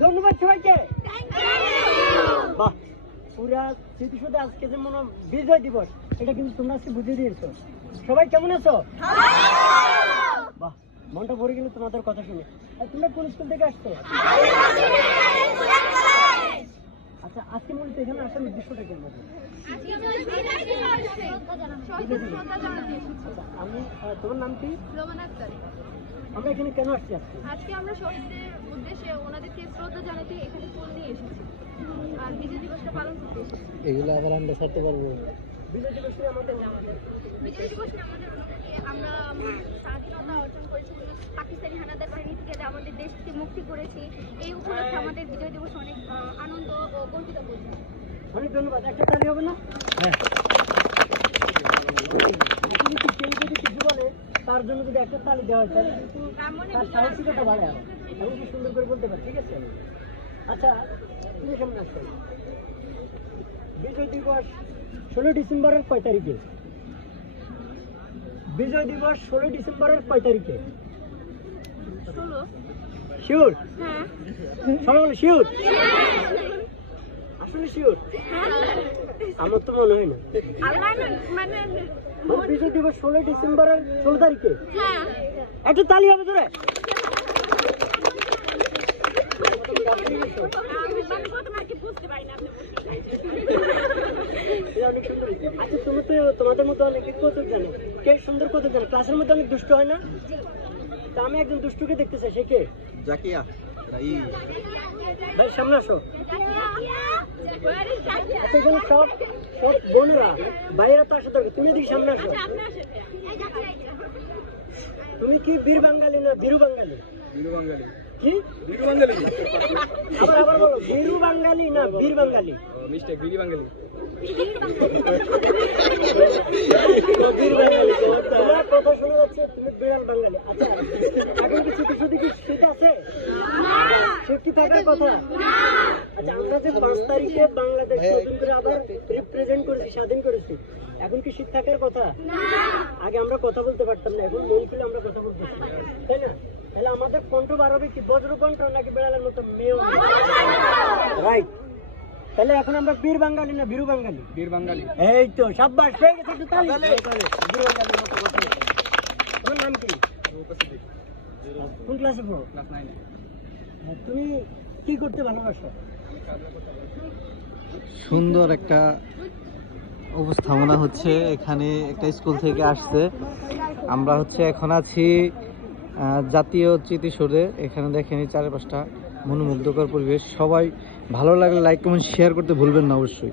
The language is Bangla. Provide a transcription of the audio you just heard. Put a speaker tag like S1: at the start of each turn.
S1: ধন্যবাদ সবাইকে। বাহ পুরা স্মৃতিসৌধ আজকে যে মনে বিজয় দিবস এটা কিন্তু তোমরা আজকে বুঝিয়ে দিয়েছ। সবাই কেমন আছো? বাহ মনটা ভরে গেল তোমাদের কথা শুনে। আর তোমরা কোন স্কুল থেকে আসছো? আচ্ছা আজকে মূলত এখানে আসার উদ্দেশ্যটা আচ্ছা আমি তোমার নাম কি? আমরা এখানে কেন আসছি আজকে?
S2: আজকে আমরা শহীদদের উদ্দেশ্যে ওনাদেরকে শ্রদ্ধা জানাতে এখানে ফুল নিয়ে এসেছি। আর বিজয় দিবসটা পালন করতে এসেছি।
S3: এগুলো আবার আমরা ছাড়তে পারব।
S1: বিজয় দিবস নিয়ে আমাদের
S2: বিজয় দিবসে আমাদের ওনাদেরকে আমরা উম, স্বাধীনতা অর্জন করেছি উনি পাকিস্তানি হানাদার বাহিনী থেকে আমাদের দেশকে মুক্তি করেছি। এই উপলক্ষে আমাদের বিজয় দিবস অনেক আনন্দ ও গর্বিত করছি।
S1: অনেক ধন্যবাদ। একটা তালি হবে না?
S3: হ্যাঁ।
S1: কেউ যদি কিছু বলে তার জন্য যদি একটা তালি দেওয়া হয়
S2: তার
S1: সাহসিকতা বাড়ে আরও। এবং সুন্দর করে বলতে পারে ঠিক আছে? আচ্ছা তুমি কেমন আছো? বিজয় দিবস ষোলো ডিসেম্বরের কয় তারিখে? বিজয় দিবস ষোলো ডিসেম্বরের কয় তারিখে? শিওর?
S2: হ্যাঁ।
S1: সবাই শিওর? আসলে শিওর? আমার তো মনে হয় না।
S2: মানে
S1: আমার বিজয় দিবস ষোলো ডিসেম্বরের ষোলো তারিখে?
S2: হ্যাঁ।
S1: একটু তালি হবে তোরে
S2: মানে।
S1: আচ্ছা তুমি তো তোমাদের মতো অনেকে কৌতুক জানে। কে সুন্দর কৌতুক জানে ক্লাসের মধ্যে অনেক দুষ্ট হয় না? তা আমি একজন দুষ্টুকে দেখতে চাই সে কে?
S3: জাকিয়া।
S1: ভাই। সামনে আসো। আচ্ছা এখানে সব সব বোনেরা বাইরে তো আসা দরকার তুমি এদিকে সামনে আসো। তুমি কি বীর বাঙালি না বীরু বাঙালি?
S3: বীরু বাঙালি।
S1: কি?
S3: বীরু বাঙালি।
S1: আবার আবার বলো বীরু বাঙালি না বীর বাঙালি?
S3: মিস্টেক বীরু বাঙালি
S1: বীর বাঙালি তোমার কথা শোনা যাচ্ছে তুমি বিড়াল বাঙালি আচ্ছা এখন কি ছুটি ছুটি কি থাকার কথা? আচ্ছা আমরা যে পাঁচ তারিখে বাংলাদেশ নতুন করে আবার রিপ্রেজেন্ট করেছি স্বাধীন করেছি এখন কি শীত থাকার কথা? আগে আমরা কথা বলতে পারতাম না এখন মন খুলে আমরা কথা বলতে তাই না? তাহলে আমাদের কণ্ঠ বার হবে কি বজ্র কণ্ঠ নাকি বেড়ালের মতো মেয়েও? রাইট তাহলে এখন আমরা বীর বাঙালি না বীরু বাঙালি?
S3: বীর বাঙালি।
S1: এই তো সাব্বাস পেয়ে গেছে একটু তালি। বীরু বাঙালির মতো কথা। তোমার নাম কি কোন ক্লাসে পড়ো?
S3: ক্লাস নাইনে
S1: তুমি কি করতে ভালোবাসো?
S4: সুন্দর একটা উপস্থাপনা হচ্ছে এখানে একটা স্কুল থেকে আসছে। আমরা হচ্ছে এখন আছি আহ, জাতীয় স্মৃতিসৌধে। এখানে দেখেন এই চারপাশটা মনোমুগ্ধকর পরিবেশ। সবাই ভালো লাগলে লাইক কমেন্ট শেয়ার করতে ভুলবেন না অবশ্যই।